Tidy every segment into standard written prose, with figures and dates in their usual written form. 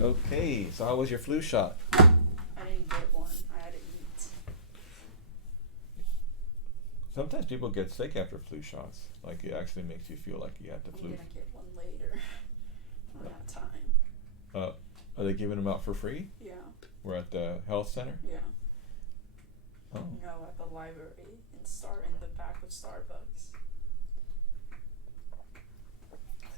Okay, so how was your flu shot? I didn't get one. I had to eat. Sometimes people get sick after flu shots. Like it actually makes you feel like you had the I'm flu. gonna get one later. I don't have time. Are they giving them out for free? Yeah. We're at the health center? Yeah. Oh. No, at the library in the back of Starbucks.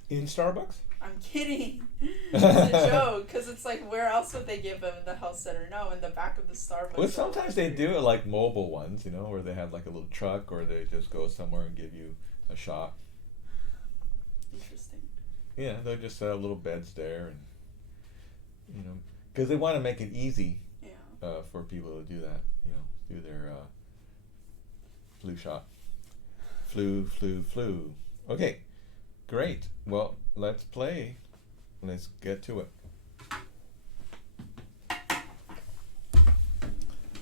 In Starbucks? I'm kidding. It's a joke, because it's like, where else would they give them in the health center? No, in the back of the Starbucks. Well, sometimes they do it like mobile ones, where they have like a little truck or they just go somewhere and give you a shot. Interesting. Yeah, they just set up little beds there and, because they want to make it easy Yeah. for people to do that, do their flu shot. Flu. Okay, great. Well, let's play. Let's get to it.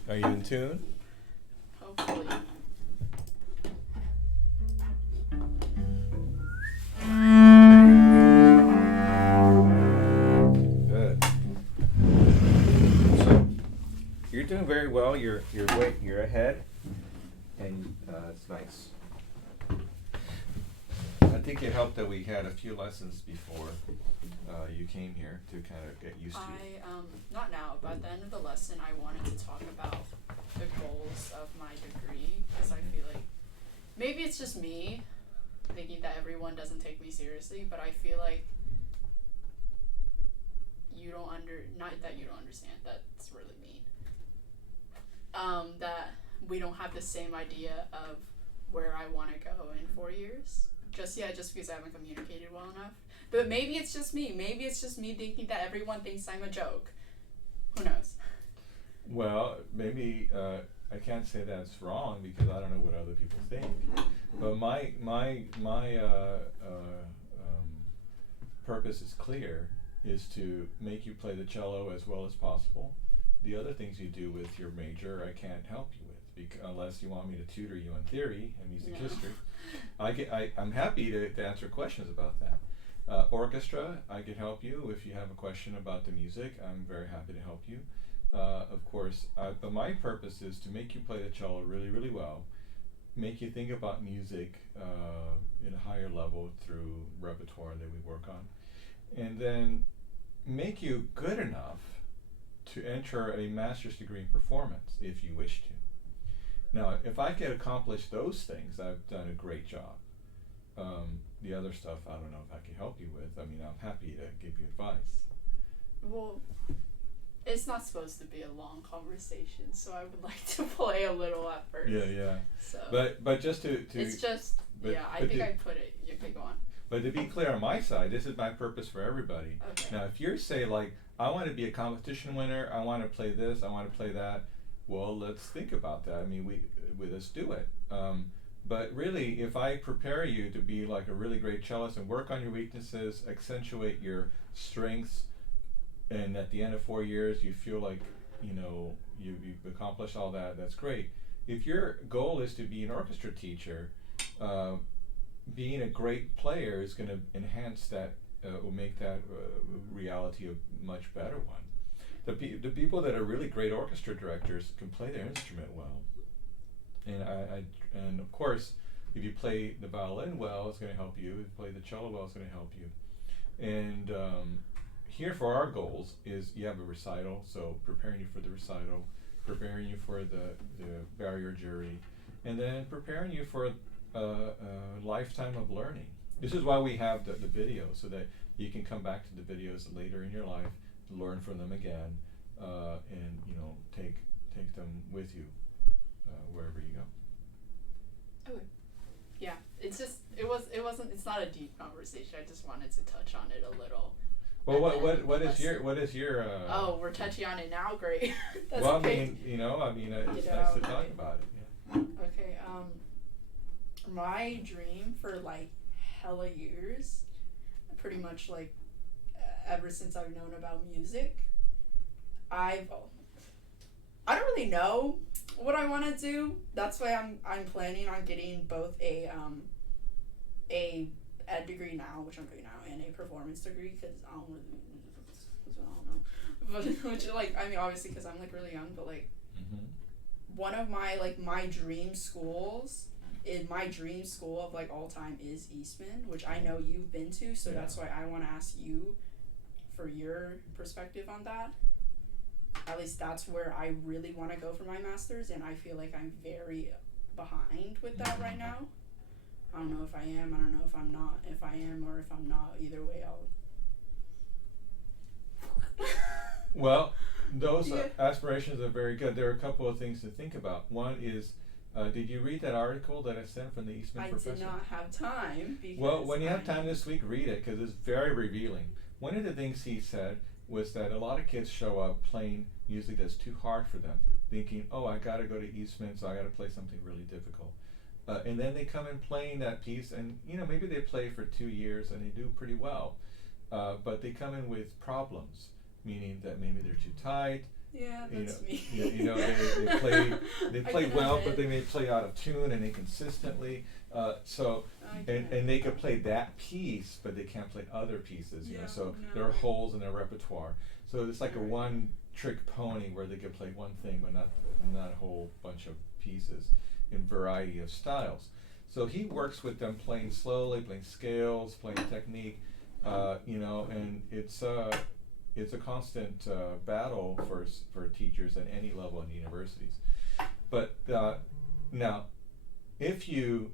Are you in tune? Hopefully. Good. So you're doing very well. You're ahead, and it's nice. I think it helped that we had a few lessons before you came here to kind of get used to it. Not now, but at the end of the lesson, I wanted to talk about the goals of my degree, because I feel like maybe it's just me thinking that everyone doesn't take me seriously, but I feel like not that you don't understand, that's really mean. That we don't have the same idea of where I want to go in 4 years. Just because I haven't communicated well enough. But maybe it's just me. Maybe it's just me thinking that everyone thinks I'm a joke. Who knows? Well, maybe I can't say that's wrong because I don't know what other people think. But my purpose is clear: is to make you play the cello as well as possible. The other things you do with your major, I can't help you with, unless you want me to tutor you in theory and music history. I'm happy to answer questions about that. Orchestra, I can help you if you have a question about the music. I'm very happy to help you. Of course, but my purpose is to make you play the cello really, really well, make you think about music in a higher level through repertoire that we work on, and then make you good enough to enter a master's degree in performance if you wish to. Now, if I can accomplish those things, I've done a great job. The other stuff, I don't know if I can help you with. I mean, I'm happy to give you advice. Well, it's not supposed to be a long conversation, so I would like to play a little at first. Yeah. So. But just to it's just, I think I put it. You can go on. But to be clear on my side, this is my purpose for everybody. Okay. Now, if you're say like, I want to be a competition winner, I want to play this, I want to play that, well, let's think about that. I mean, let's do it. But really, if I prepare you to be like a really great cellist and work on your weaknesses, accentuate your strengths, and at the end of 4 years you feel like you've accomplished all that, that's great. If your goal is to be an orchestra teacher, being a great player is going to enhance that, will make that reality a much better one. The people that are really great orchestra directors can play their instrument well, and of course, if you play the violin well, it's going to help you. If you play the cello well, it's going to help you. And here for our goals is you have a recital, so preparing you for the recital, preparing you for the barrier jury, and then preparing you for a lifetime of learning. This is why we have the videos, so that you can come back to the videos later in your life, learn from them again, and take them with you wherever you go. Okay. Yeah, it's not a deep conversation. I just wanted to touch on it a little. Well, what is your Oh, we're touching on it now. Great. That's well, okay. I mean, it's nice to talk about it. Yeah. Okay. My dream for like hella years, pretty much like ever since I've known about music, I don't really know what I want to do. That's why I'm planning on getting both a ed degree now, which I'm doing now, and a performance degree, because I don't really I don't know, but which like I mean obviously because I'm like really young, but like one of my like my dream schools. My dream school of like all time is Eastman, which I know you've been to, so that's why I want to ask you for your perspective on that. At least that's where I really want to go for my master's, and I feel like I'm very behind with that right now. I don't know if I am, I don't know if I'm not. If I am or if I'm not, either way I'll Well, those aspirations are very good. There are a couple of things to think about. One is, did you read that article that I sent from the Eastman professor? I did not have time. Because well, when you have time this week, read it because it's very revealing. One of the things he said was that a lot of kids show up playing music that's too hard for them, thinking, oh, I got to go to Eastman, so I got to play something really difficult. And then they come in playing that piece, and maybe they play for 2 years and they do pretty well, but they come in with problems, meaning that maybe they're too tight. Yeah, that's me. They play well, but they may play out of tune and inconsistently. And they could play that piece, but they can't play other pieces. There are holes in their repertoire. So it's like a one-trick pony where they could play one thing, but not a whole bunch of pieces in variety of styles. So he works with them playing slowly, playing scales, playing technique, and it's a constant battle for teachers at any level in universities. But now, if you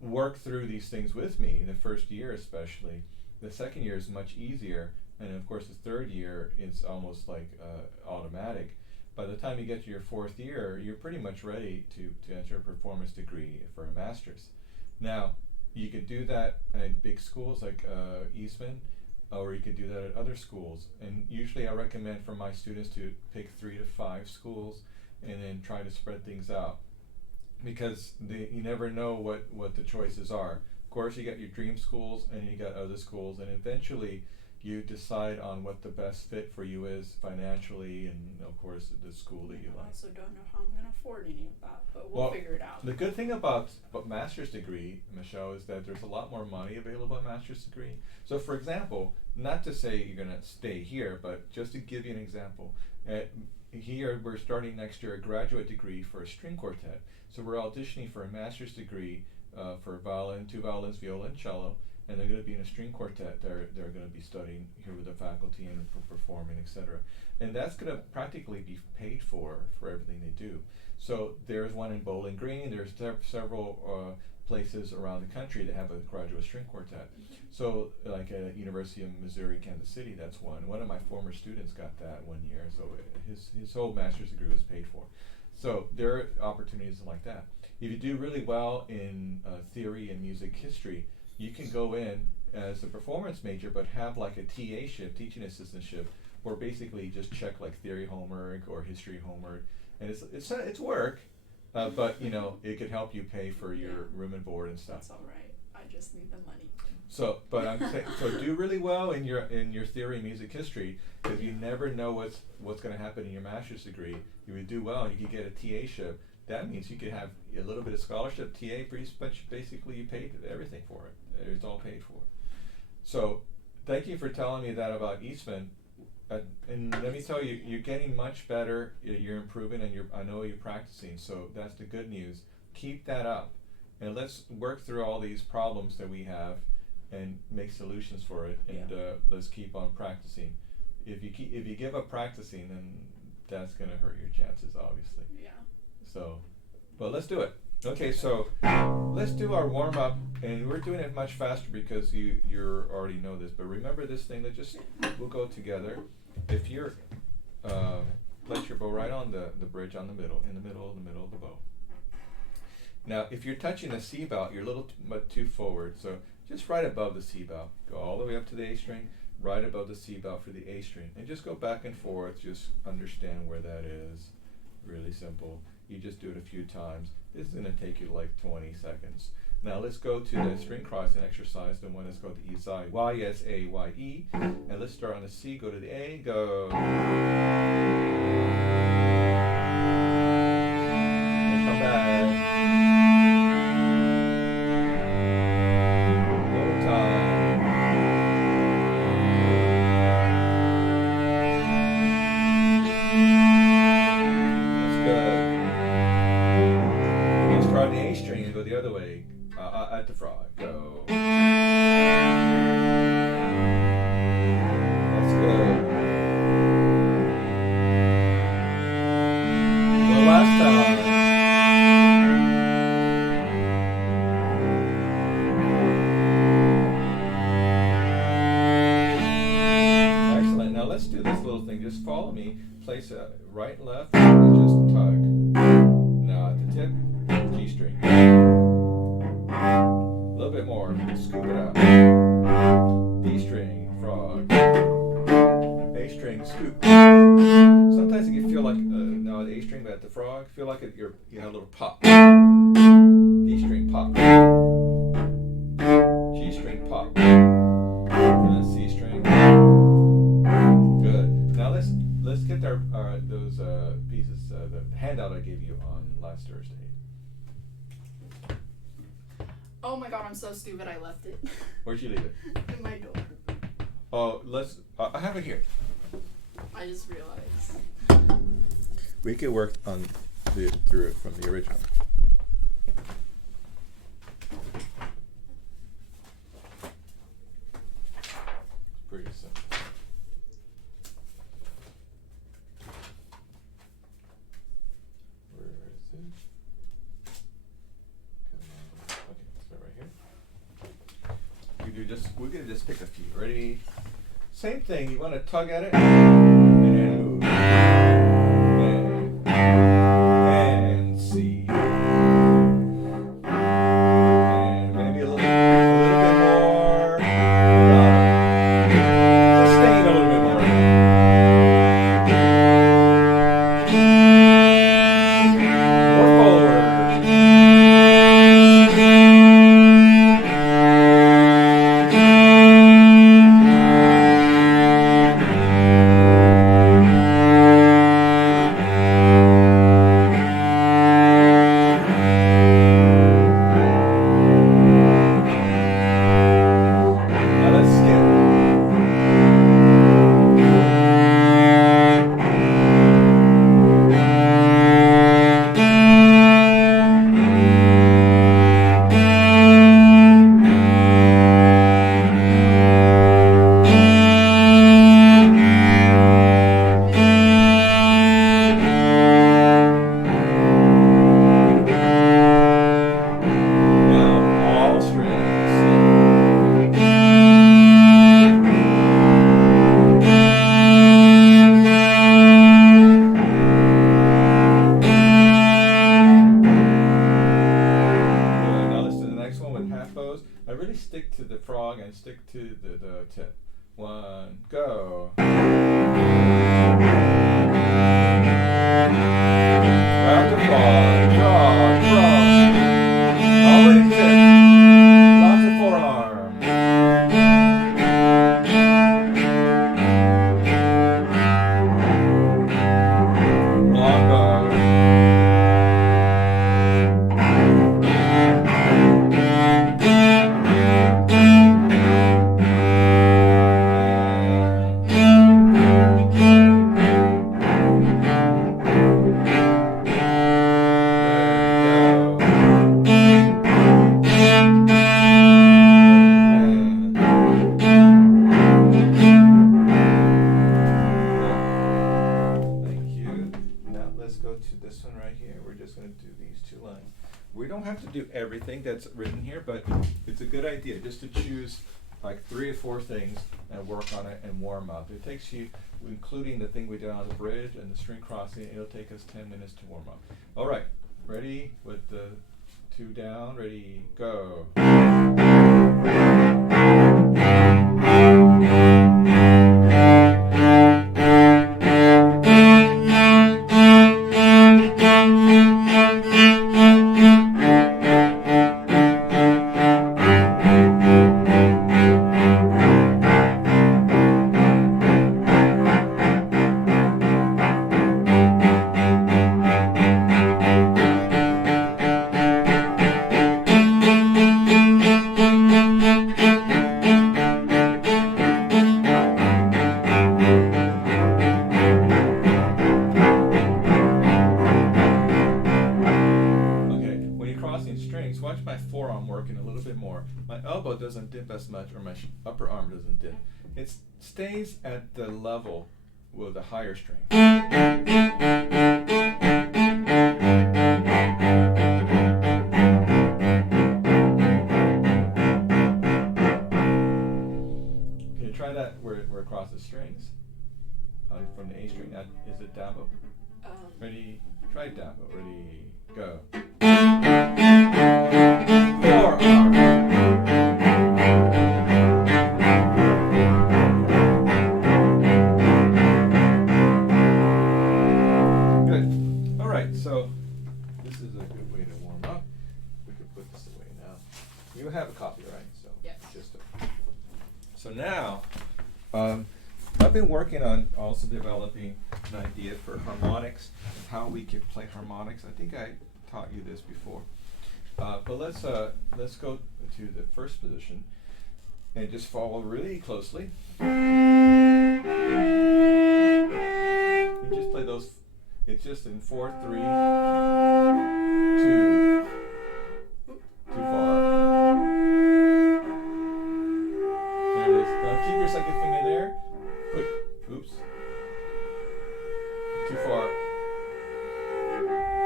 work through these things with me, in the first year especially, the second year is much easier, and of course the third year is almost like automatic. By the time you get to your fourth year, you're pretty much ready to enter a performance degree for a master's. Now, you could do that at big schools like Eastman, or you could do that at other schools. And usually I recommend for my students to pick 3 to 5 schools and then try to spread things out, because you never know what the choices are. Of course, you got your dream schools and you got other schools, and eventually you decide on what the best fit for you is financially, and of course the school that you like. I also don't know how I'm going to afford any of that, but we'll figure it out. The good thing about master's degree, Michelle, is that there's a lot more money available in master's degree. So for example, not to say you're going to stay here, but just to give you an example, here we're starting next year a graduate degree for a string quartet. So we're auditioning for a master's degree for violin, 2 violins, viola, and cello, and they're going to be in a string quartet. They're going to be studying here with the faculty and performing, etc. And that's going to practically be paid for everything they do. So there's one in Bowling Green. There's several places around the country that have a graduate string quartet. So like at University of Missouri, Kansas City, that's one. One of my former students got that 1 year, so his whole master's degree was paid for. So there are opportunities like that. If you do really well in theory and music history, you can go in as a performance major, but have like a TA-ship, teaching assistantship, where basically you just check like theory homework or history homework, and it's work, but it could help you pay for your room and board and stuff. That's all right. I just need the money. So, but I'm saying, so do really well in your theory and music history, because you never know what's going to happen in your master's degree. You would do well, you could get a TA-ship. That means you could have a little bit of scholarship, TA, pretty much basically you paid everything for it. It's all paid for. So thank you for telling me that about Eastman. And let me tell you, you're getting much better, you're improving, and I know you're practicing, so that's the good news. Keep that up, and let's work through all these problems that we have and make solutions for it, and let's keep on practicing. If you give up practicing, then that's going to hurt your chances, obviously. Yeah. So, but let's do it. Okay, so let's do our warm-up, and we're doing it much faster because you already know this, but remember this thing, we'll go together. If you're, place your bow right on the bridge in the middle of the bow. Now, if you're touching the C bout, you're a little too forward, so just right above the C bout. Go all the way up to the A string, right above the C bout for the A string, and just go back and forth, just understand where that is. Really simple. You just do it a few times. This is going to take you like 20 seconds. Now let's go to the string crossing exercise, the one that's called the Ysaye, Y-S-A-Y-E. And let's start on the C, go to the A, go. And come back. Little time. at the frog. Go. That's good. One last time. Excellent. Now let's do this little thing. Just follow me. Place a right, left, and just tug. Now at the tip, G string. A little bit more. Scoop it up. D string, frog. A string, scoop. Sometimes you can feel like no, the A string, but at the frog, feel like you have a little pop. D string, pop. G string, pop. And then C string. Good. Now let's get those pieces, the handout I gave you on last Thursday. Oh my god, I'm so stupid. I left it. Where'd you leave it? In my door. Oh, I have it here. I just realized. We could work on through it from the original. It's pretty simple. Where is it? Come on. Okay, start right here. We're gonna just pick a few. Ready? Same thing. You want to tug at it and then move. And C. And maybe a little bit more. Just sing it a little bit more. More forward. Stick to the frog and stick to the tip. One, go. Round the frog, frog. Already tip. Lots of forearm. Long bow. We don't have to do everything that's written here, but it's a good idea just to choose like 3 or 4 things and work on it and warm up. It takes you, including the thing we did on the bridge and the string crossing, it'll take us 10 minutes to warm up. All right, ready with the 2 down, ready, go. more. My elbow doesn't dip as much, or my upper arm doesn't dip. It stays at the level with a higher string. Can you try that where across the strings? From the A string, is it down bow? Ready? Try down bow. Ready? Go. 4 R. Good. All right. So this is a good way to warm up. We can put this away now. You have a copy, right? So yes. So now, I've been working on also developing an idea for harmonics and how we can play harmonics. I think I taught you this before, but let's go to the first position and just follow really closely. You just play those. It's just in 4/3, 2. Too far. There it is. Now keep your second finger there. Oops. Too far.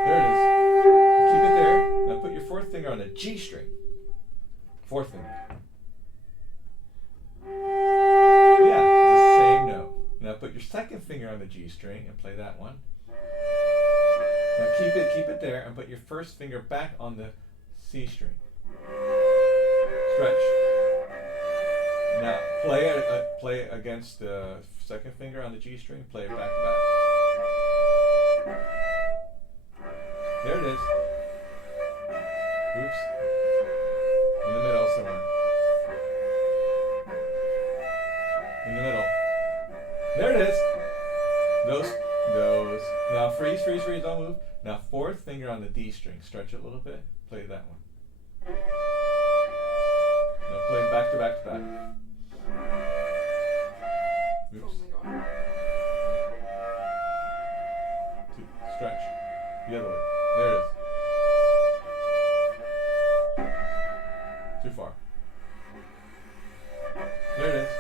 There it is. Keep it there. Now put your fourth finger on the G string. Fourth finger. Yeah, the same note. Now put your second finger on the G string and play that one. Now keep it there and put your first finger back on the C string. Stretch. Now play it against the second finger on the G string. Play it back to back. There it is. Oops. In the middle somewhere. In the middle. There it is. Those. Now freeze, don't move. Now fourth finger on the D string. Stretch it a little bit. Play that one. Now play back to back to back. Oops. Oh my god. Stretch. The other way. There it is. Too far. There it is.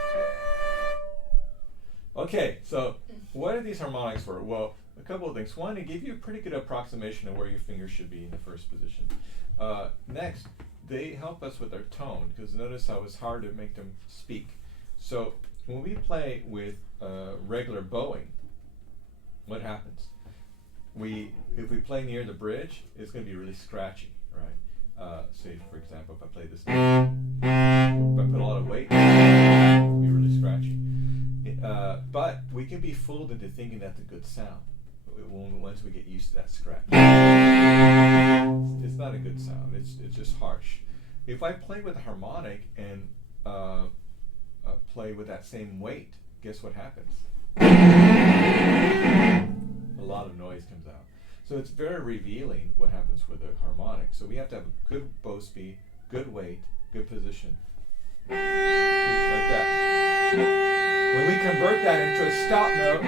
Okay, so what are these harmonics for? Well, a couple of things. One, to give you a pretty good approximation of where your fingers should be in the first position. Next, they help us with our tone, because notice how it's hard to make them speak. So when we play with regular bowing, what happens? If we play near the bridge, it's going to be really scratchy, right? Say, for example, if I play this, if I put a lot of weight, it'll be really scratchy. But we can be fooled into thinking that's a good sound once we get used to that scratch. It's not a good sound. It's just harsh. If I play with a harmonic and play with that same weight, guess what happens? A lot of noise comes out. So it's very revealing what happens with a harmonic. So we have to have a good bow speed, good weight, good position. Like that. When we convert that into a stop note,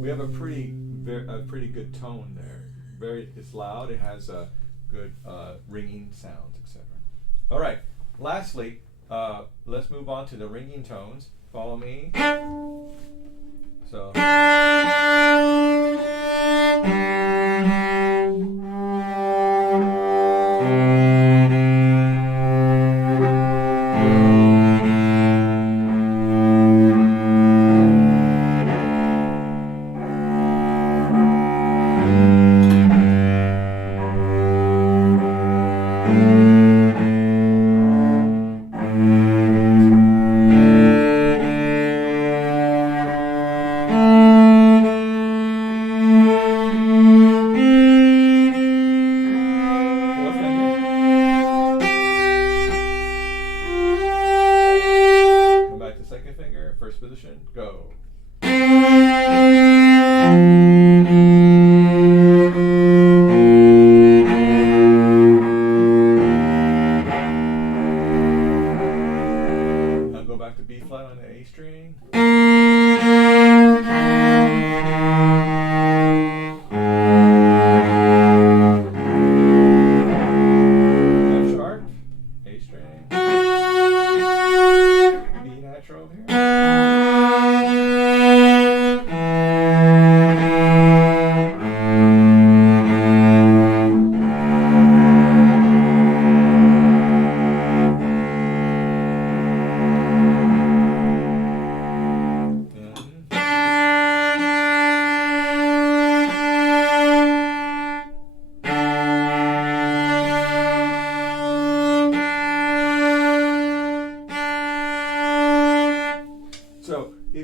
we have a pretty good tone there. It's loud. It has a good ringing sounds, etc. All right. Lastly, let's move on to the ringing tones. Follow me. So.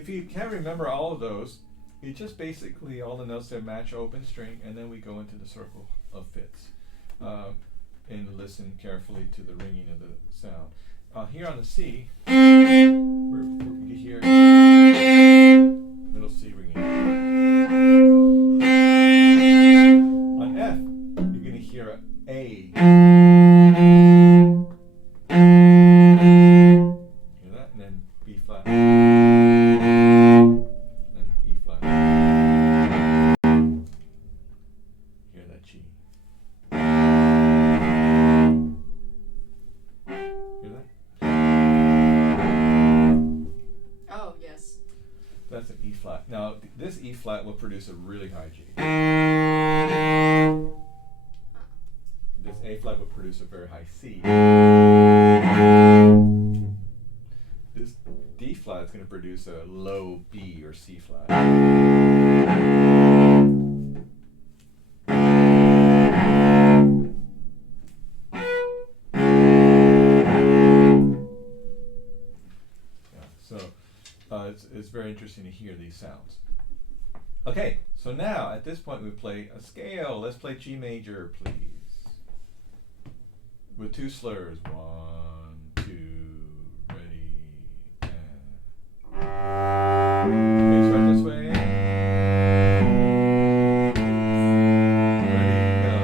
if you can't remember all of those, you just basically all the notes that match open string, and then we go into the circle of fifths, and listen carefully to the ringing of the sound. Here on the C, you hear middle C ringing. On F, you're going to hear a A. Hear that? And then B flat. And E flat. Hear that G. Hear that? Oh, yes. That's an E flat. Now, this E flat will produce a really high G. This A flat will produce a very high C. This D flat is going to produce a low B or C flat. It's very interesting to hear these sounds. Okay, so now at this point we play a scale. Let's play G major, please. With two slurs. 1, 2, ready, and. Okay, start this way. Ready, go.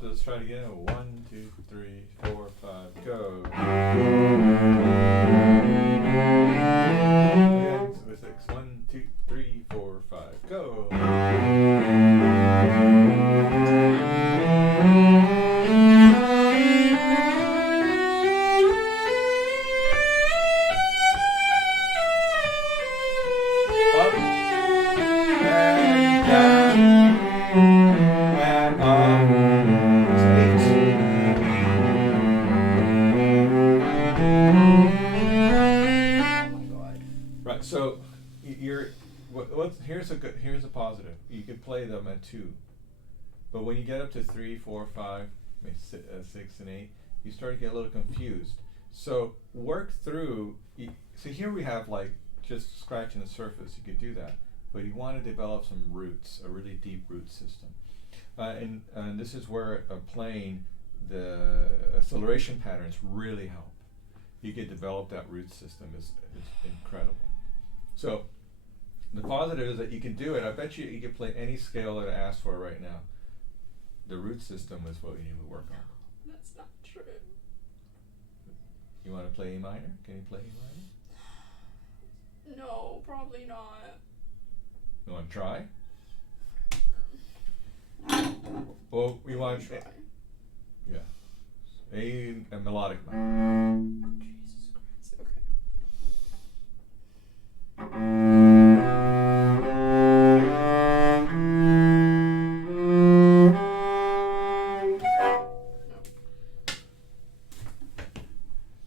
Let's try it again. 1, 2, 3, 4, 5, go. Again, so 6. 1, 2, 3, 4, 5, go. Up and down and up. Right, so here's a positive. You could play them at 2, but when you get up to 3, 4, 5, 6, and 8, you start to get a little confused. So work through. So here we have like just scratching the surface. You could do that, but you want to develop some roots, a really deep root system, and this is where playing the acceleration patterns really help. you can develop that root system is incredible. So the positive is that you can do it. I bet you can play any scale that I asked for right now. The root system is what you need to work on. That's not true. You want to play A minor? Can you play A minor? No, probably not. You want to try? Well, we want Try. yeah, a melodic minor. Jesus Christ. Okay.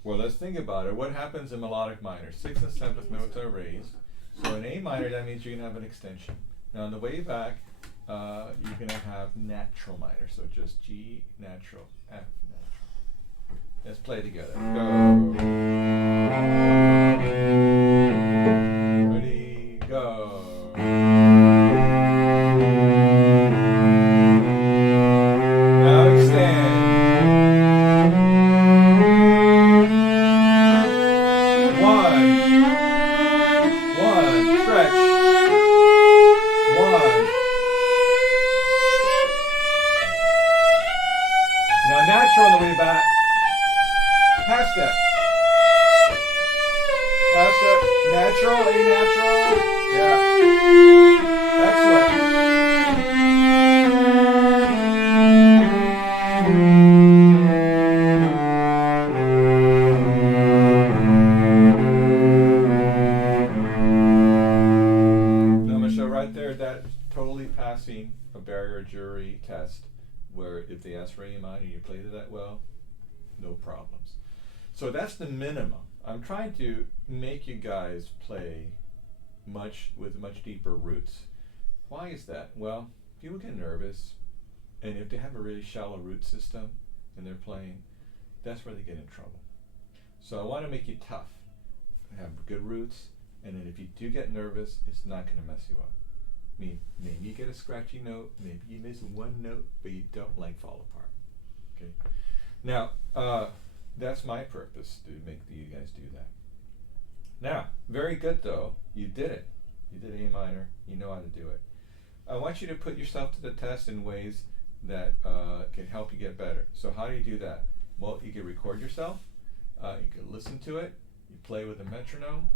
Well, let's think about it. What happens in melodic minor? 6th and 7th notes are raised. So in A minor, that means you're going to have an extension. Now on the way back, you're going to have natural minor. So just G natural, F natural. Let's play together. Go. Ready, go. Now extend. One, stretch. One. Now natural on the way back. Half step. Half step. Natural, A natural. Yeah. Excellent. Now, Michelle, right there, that's totally passing a barrier jury test where if they ask for A minor and you played it that well, no problems. So that's the minimum. I'm trying to make you guys play with much deeper roots. Why is that? Well, people get nervous, and if they have a really shallow root system and they're playing, that's where they get in trouble. So I want to make you tough, have good roots, and then if you do get nervous, it's not going to mess you up. I mean, maybe you get a scratchy note, maybe you miss one note, but you don't fall apart. Okay. Now, that's my purpose, to make you guys do that. Now, very good though. You did it. You did A minor. You know how to do it. I want you to put yourself to the test in ways that can help you get better. So how do you do that? Well, you can record yourself. You can listen to it. You play with a metronome.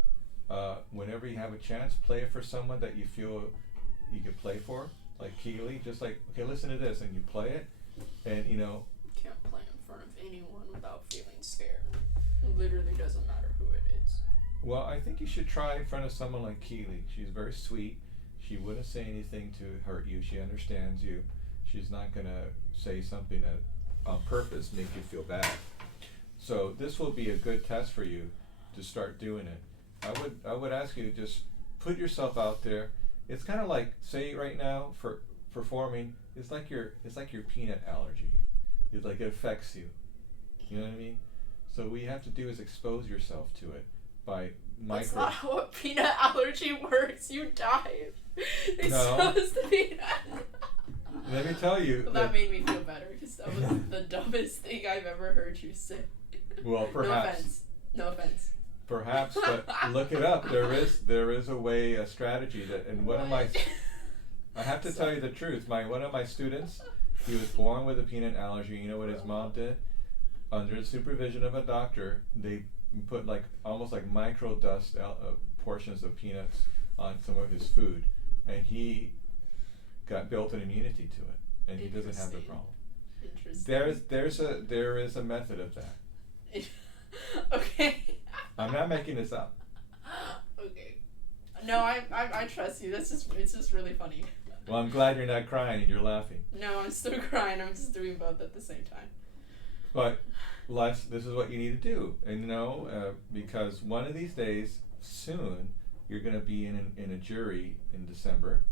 Whenever you have a chance, play it for someone that you feel you can play for, like Keely. Just like, okay, listen to this, and you play it, and you know. Can't play in front of anyone without feeling scared. It literally doesn't matter who it is. Well, I think you should try in front of someone like Keely. She's very sweet. She wouldn't say anything to hurt you. She understands you. She's not gonna say something that on purpose make you feel bad. So this will be a good test for you to start doing it. I would ask you to just put yourself out there. It's kind of like, say right now for performing, it's like your peanut allergy. It's like it affects you. You know what I mean? So what you have to do is expose yourself to it by That's not how a peanut allergy works. You die. Exposed to peanut. Let me tell you. Well, that made me feel better because that was the dumbest thing I've ever heard you say. Well, perhaps. No offense. Perhaps, but look it up. There is a way, a strategy that, and one of my, I have to tell you the truth. One of my students, he was born with a peanut allergy. You know what his mom did? Under the supervision of a doctor, they put almost like micro dust portions of peanuts on some of his food, and he got built an immunity to it, and he doesn't have the problem. Interesting. There is a method of that. Okay. I'm not making this up. Okay. No, I trust you. It's just really funny. Well, I'm glad you're not crying and you're laughing. No, I'm still crying. I'm just doing both at the same time. But this is what you need to do, and because one of these days, soon, you're going to be in a jury in December,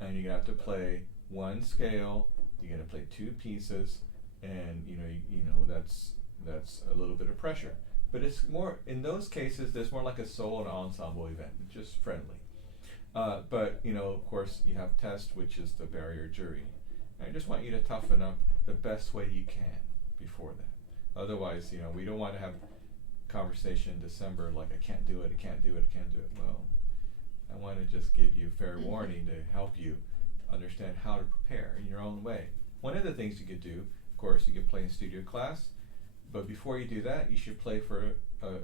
and you're going to have to play one scale. You're going to play two pieces, and that's a little bit of pressure. But it's more, in those cases, there's more like a solo and ensemble event, just friendly. But of course, you have test, which is the barrier jury. And I just want you to toughen up the best way you can before that. Otherwise, we don't want to have conversation in December, like, I can't do it, I can't do it, I can't do it. Well, I want to just give you fair warning to help you understand how to prepare in your own way. One of the things you could do, of course, you could play in studio class, but before you do that, you should play for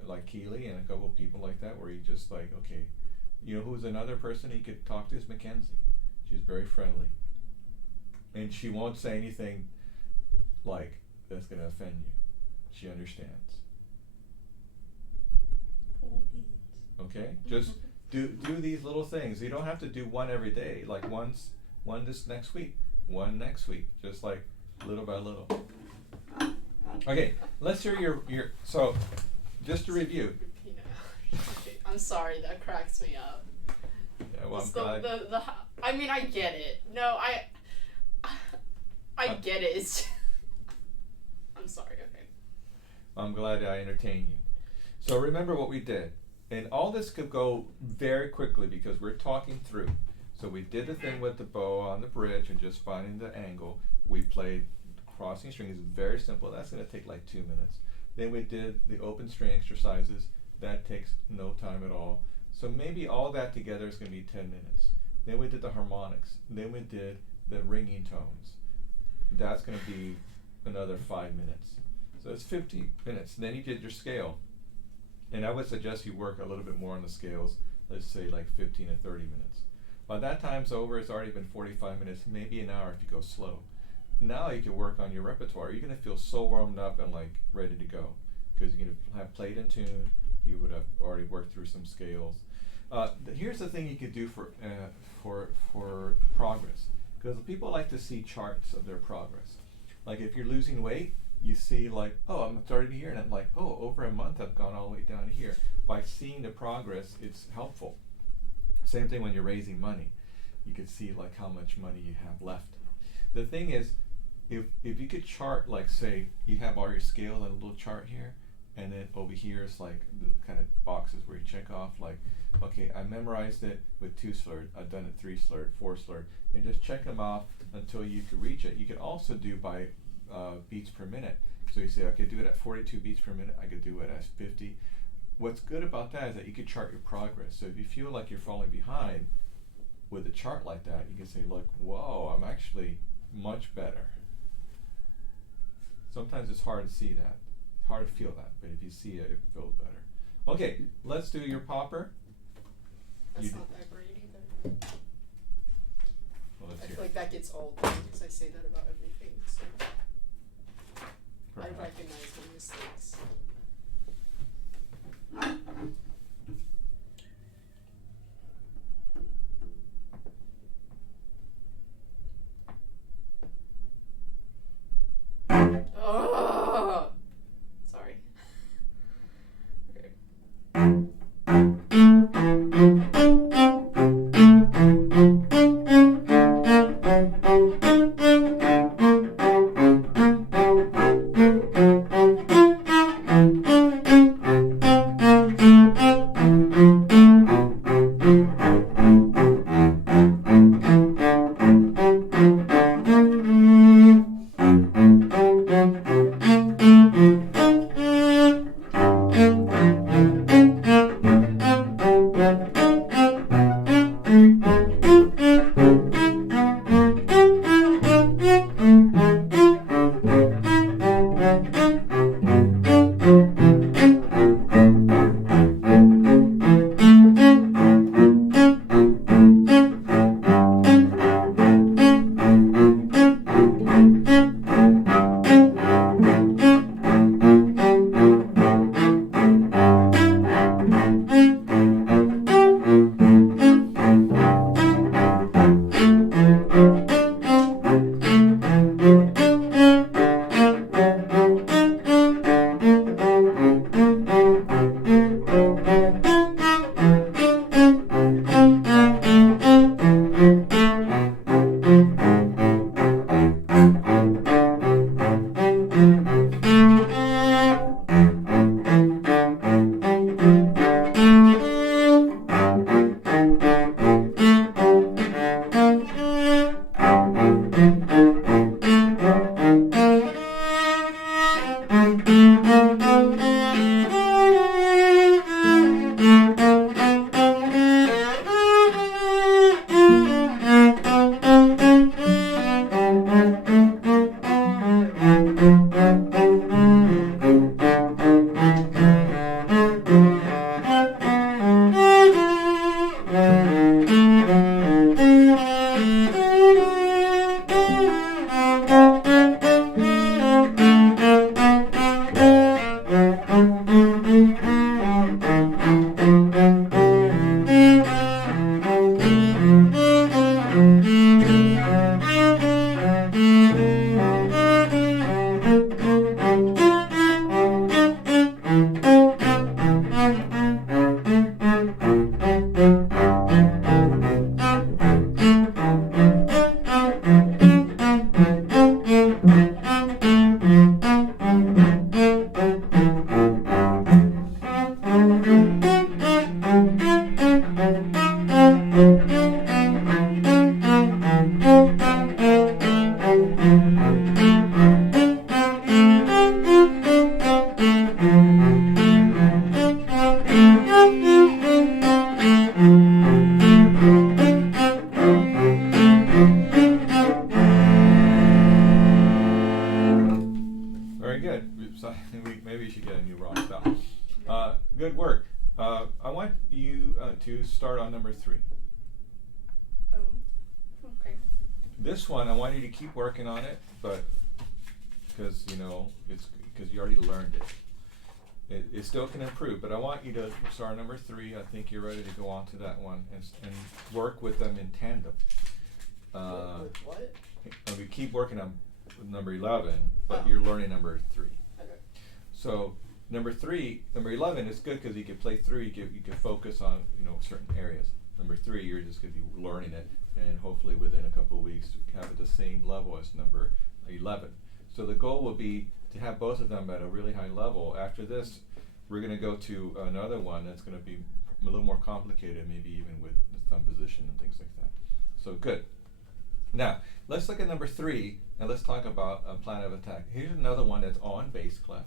like Keely and a couple of people like that, where you just like, okay, you know who's another person you could talk to is Mackenzie. She's very friendly, and she won't say anything like that's going to offend you. She understands. Okay, just do these little things. You don't have to do one every day. Like one this next week, one next week, just like little by little. Okay, let's hear your. So, just to review. I'm sorry, that cracks me up. Yeah, well, I'm glad. I mean, I get it. No, I get it. It's I'm sorry. Okay. I'm glad I entertained you. So remember what we did. And all this could go very quickly because we're talking through. So we did the thing with the bow on the bridge and just finding the angle. We played crossing strings, very simple. That's going to take like 2 minutes. Then we did the open string exercises. That takes no time at all. So maybe all that together is going to be 10 minutes. Then we did the harmonics. Then we did the ringing tones. That's going to be another 5 minutes. So it's 50 minutes. Then you did your scale. And I would suggest you work a little bit more on the scales, let's say like 15 or 30 minutes. By that time's over, it's already been 45 minutes, maybe an hour if you go slow. Now you can work on your repertoire. You're going to feel so warmed up and like ready to go because you're going to have played in tune. You would have already worked through some scales. Here's the thing you could do for progress, because people like to see charts of their progress. Like if you're losing weight, you see like, oh, I'm starting here, and I'm like, oh, over a month I've gone all the way down to here. By seeing the progress, it's helpful. Same thing when you're raising money. You can see like how much money you have left. The thing is, if you could chart, like say you have all your scales on a little chart here, and then over here is like the kind of boxes where you check off like, okay, I memorized it with 2 slurred, I've done it 3 slurred, 4 slurred, and just check them off until you can reach it. You can also do by beats per minute. So you say I could do it at 42 beats per minute, I could do it at 50. What's good about that is that you can chart your progress. So if you feel like you're falling behind with a chart like that, you can say, look, whoa, I'm actually much better. Sometimes it's hard to see that. It's hard to feel that, but if you see it, it feels better. Okay, let's do your popper. That's not that great either. Well, I feel like that gets old because I say that about everything. So I recognize my mistakes. Oh, sorry. Okay. Very good. So maybe you should get a new rock style. Good work. I want you to start on number 3. Oh, okay. This one, I want you to keep working on it, but because it's because you already learned it. It still can improve, but I want you to start on number 3. I think you're ready to go on to that one and work with them in tandem. With what? We keep working on number 11, but Oh. you're learning number 3. Okay. So number 11 is good because you can play through. You can focus on certain areas. Number 3, you're just going to be learning it, and hopefully within a couple of weeks have it the same level as number 11. So the goal will be to have both of them at a really high level. After this, we're going to go to another one that's going to be a little more complicated, maybe even with the thumb position and things like that. So good. Now, let's look at number 3, and let's talk about a plan of attack. Here's another one that's on bass clef.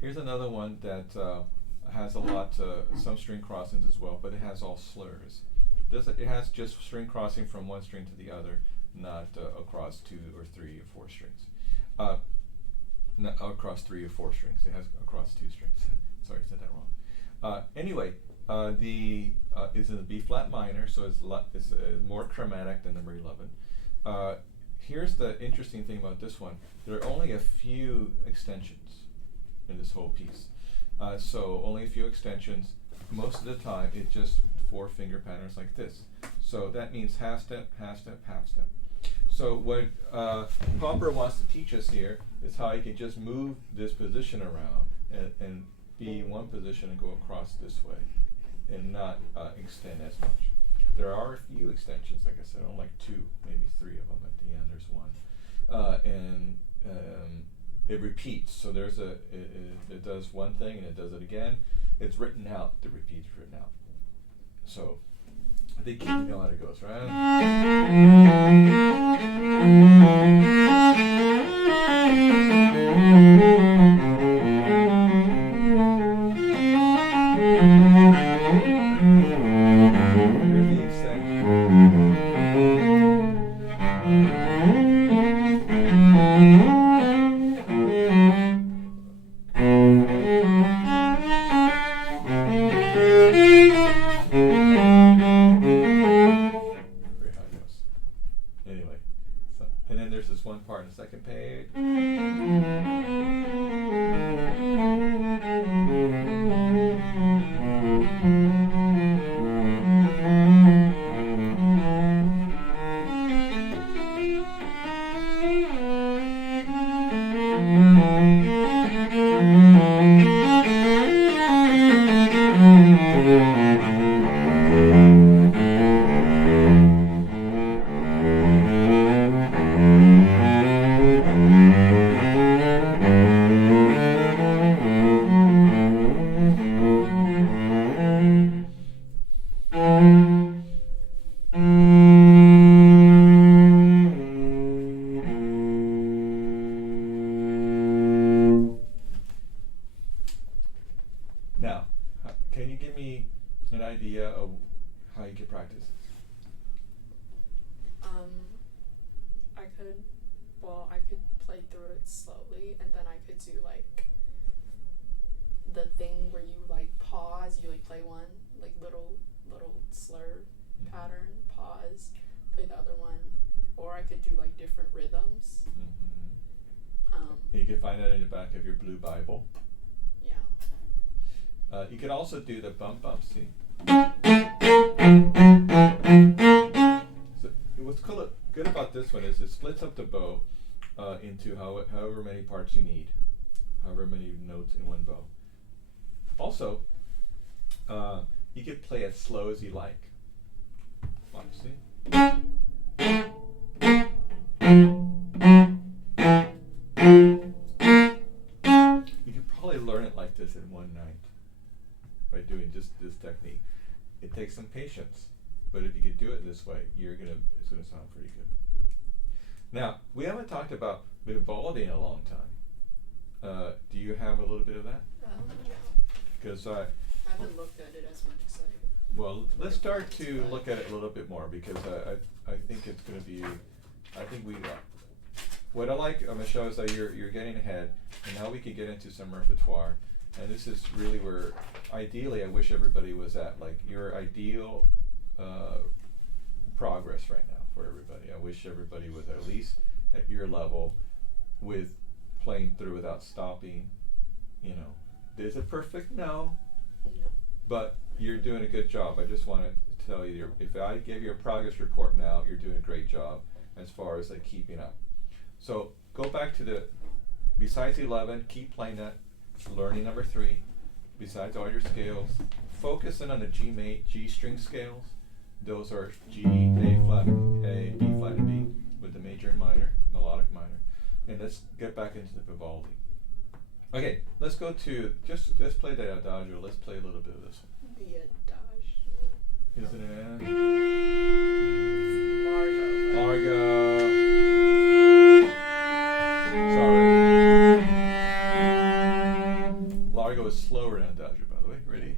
Here's another one that has a lot, some string crossings as well, but it has all slurs. It has just string crossing from one string to the other, not across 2 or 3 or 4 strings. Not across 3 or 4 strings. It has across 2 strings. Sorry, I said that wrong. Anyway, it's in the B flat minor, so it's more chromatic than number 11. Here's the interesting thing about this one. There are only a few extensions in this whole piece. So only a few extensions. Most of the time, it's just 4-finger patterns like this. So that means half step, half step, half step. So what Popper wants to teach us here is how you can just move this position around and be in one position and go across this way and not extend as much. There are a few extensions, like I said, only like 2, maybe 3 of them. At the end, there's one, and it repeats. So it does one thing and it does it again. It's written out. The repeat's written out. So I think you know how it goes, Here's the extension. Very high notes. Anyway, and then there's this one part in the second page. Now, can you give me an idea of how you can practice this? I could play through it slowly, and then I could do like the thing where you like pause, you like play one like little slur pattern, pause, play the other one, or I could do like different rhythms. You can find that in the back of your blue Bible. Yeah. You can also do the bump bump. See. So what's good about this one is it splits up the bow into however many parts you need, however many notes in one bow. Also, you can play as slow as you like. Watch, see? You could probably learn it like this in one night by doing just this technique. It takes some patience, but if you could do it this way, it's gonna sound pretty good. Now, we haven't talked about Vivaldi in a long time. Do you have a little bit of that? Because I haven't looked at it as much as well, let's start to look at it a little bit more because I think it's going to be. I think what I like, Michelle, is that you're getting ahead, and now we can get into some repertoire. And this is really where, ideally, I wish everybody was at, like your ideal progress right now for everybody. I wish everybody was at least at your level with playing through without stopping. You know, is it perfect? No. But you're doing a good job. I just want to tell you, if I gave you a progress report now, you're doing a great job as far as like keeping up. So go back to besides 11, keep playing that, learning number 3, besides all your scales, focusing on the G string scales. Those are G, A flat, A, B flat, and B with the major and minor, melodic minor. And let's get back into the Vivaldi. Okay, let's go to, let's play the Adagio. Let's play a little bit of this one. The Adagio. Isn't it? Largo. Sorry. Largo is slower than Adagio, by the way. Ready?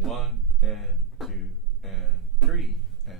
1 and 2 and 3 and.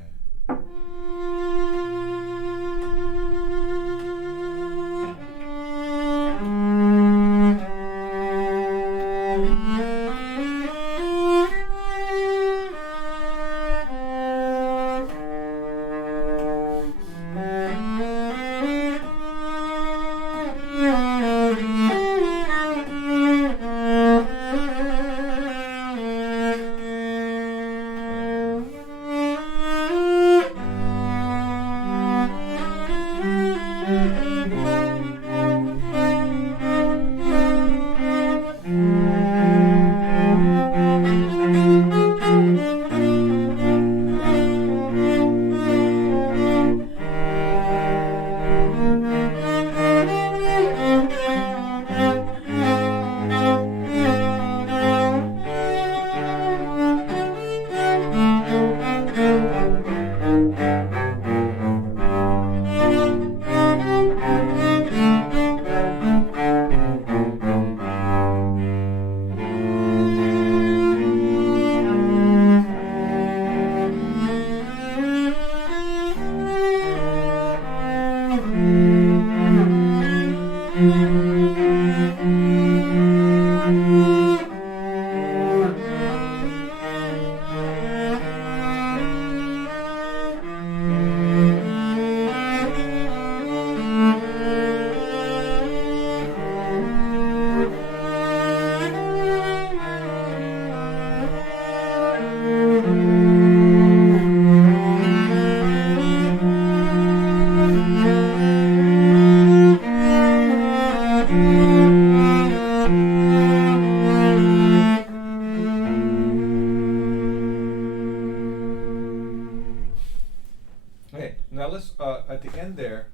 Okay, now let's, at the end there,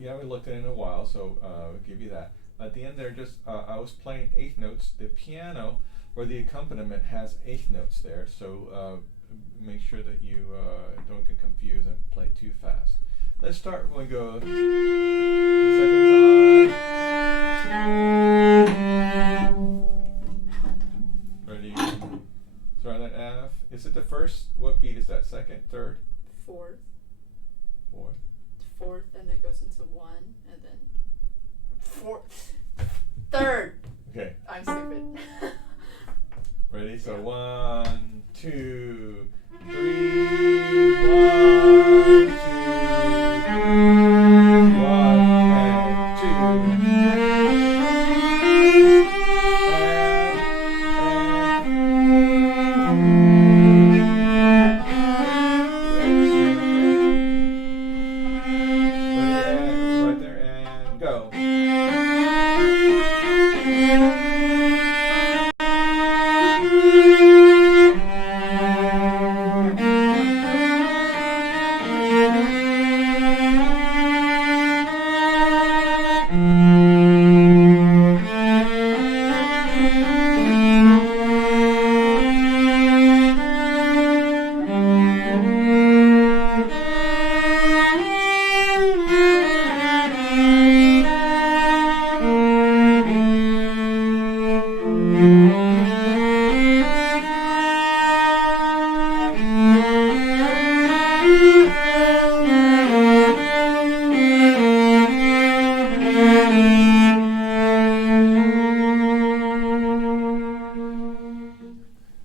you haven't looked at it in a while, so I'll give you that. At the end there, just I was playing 8th notes. The piano or the accompaniment has 8th notes there, so make sure that you don't get confused and play too fast. Let's start when we go the second time. Ready? Start on that F. Is it the first? What beat is that? Second, third? Fourth. Fourth. Fourth, and then goes into 1, and then 4. Third. Okay. I'm stupid. Ready? So Yeah. 1, 2, 3. 1, 2, 3. 1 and 2. Right there and go.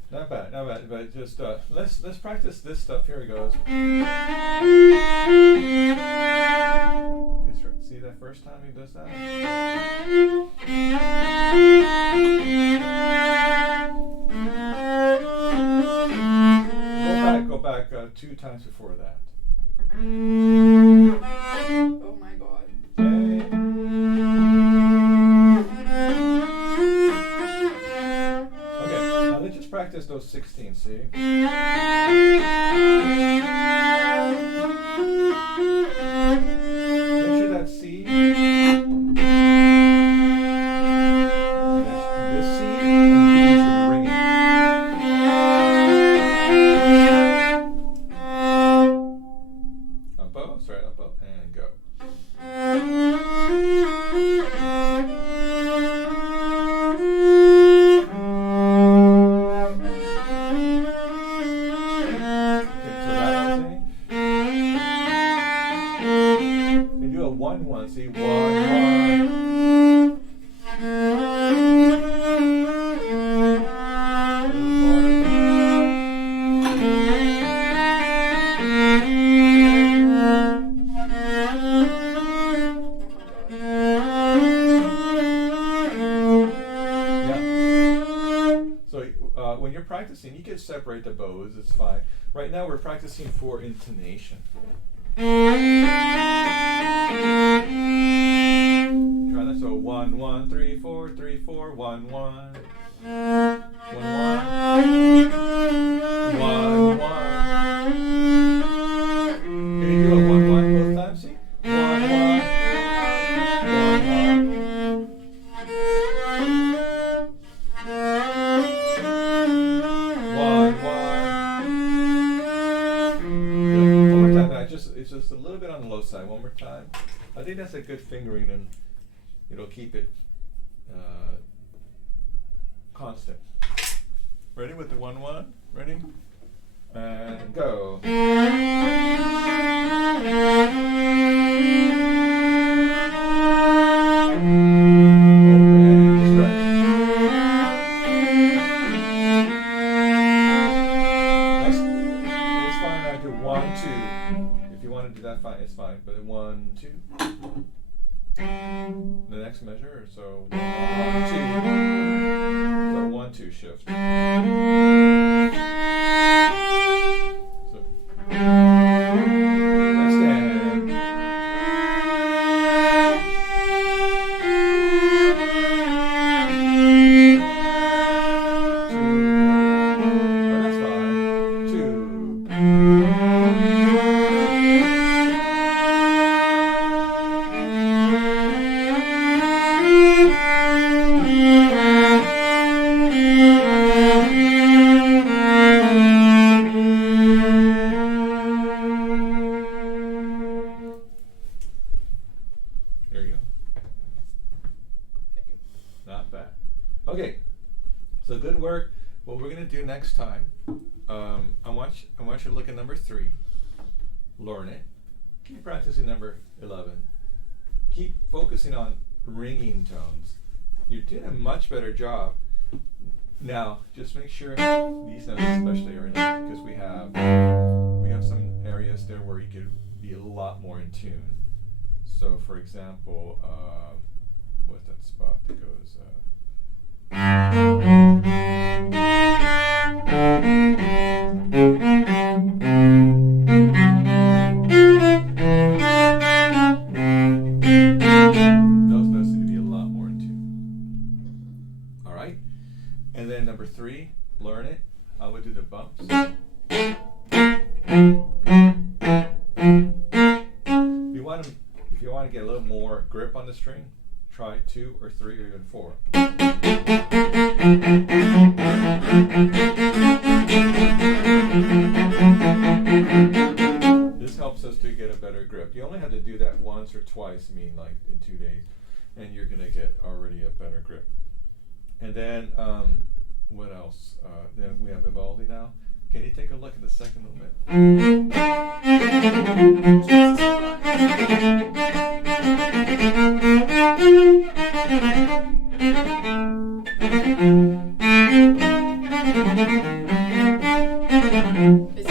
Not bad, not bad, but just let's practice this stuff. Here it goes. Yes, right. See that first time he does that? Go back 2 times before that. Oh my god. Okay, now let's just practice those 16, see? Make sure that C. This C and D should be ringing. Up bow, sorry, up bow, and go. See, 1, 1. When you're practicing, you can separate the bows, it's fine. Right now we're practicing for intonation. Try that. So 1, 1, 3, 4, 3, 4, 1, 1. 1, 1. 1, 1. Can you do a 1, 1 both times? See? 1, 1. 1, 1. It's just a little bit on the low side. One more time. I think that's a good fingering, and it'll keep it constant. Ready with the 1, 1? Ready? And go. It's fine, but 1, 2. The next measure, so 1, 2. So 1, 2 shift. So, let's stand. Oh, that's fine. 2. Not bad. Okay, so good work. What we're going to do next time, I want you to look at number 3, learn it, keep practicing number 11, keep focusing on ringing tones, you're doing a much better job. Now, just make sure these notes especially are in it, because we have some areas there where you could be a lot more in tune. So, for example, what's that spot that goes? Those notes need to be a lot more in tune. All right, and then number 3, learn it. I would do the bumps. If you want to get a little more grip on the string, try 2 or 3 or even 4. This helps us to get a better grip. You only have to do that once or twice, I mean like in 2 days, and you're going to get already a better grip. And then, what else? Then we have Vivaldi now. Can you take a look at the second movement? Is it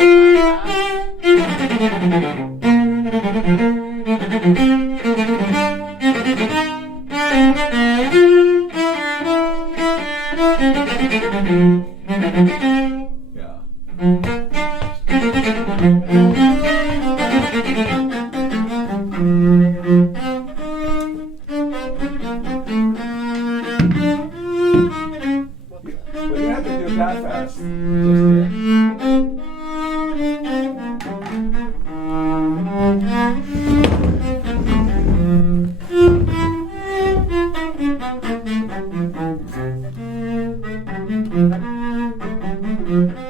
Yeah. Well, you have to do it that fast. Just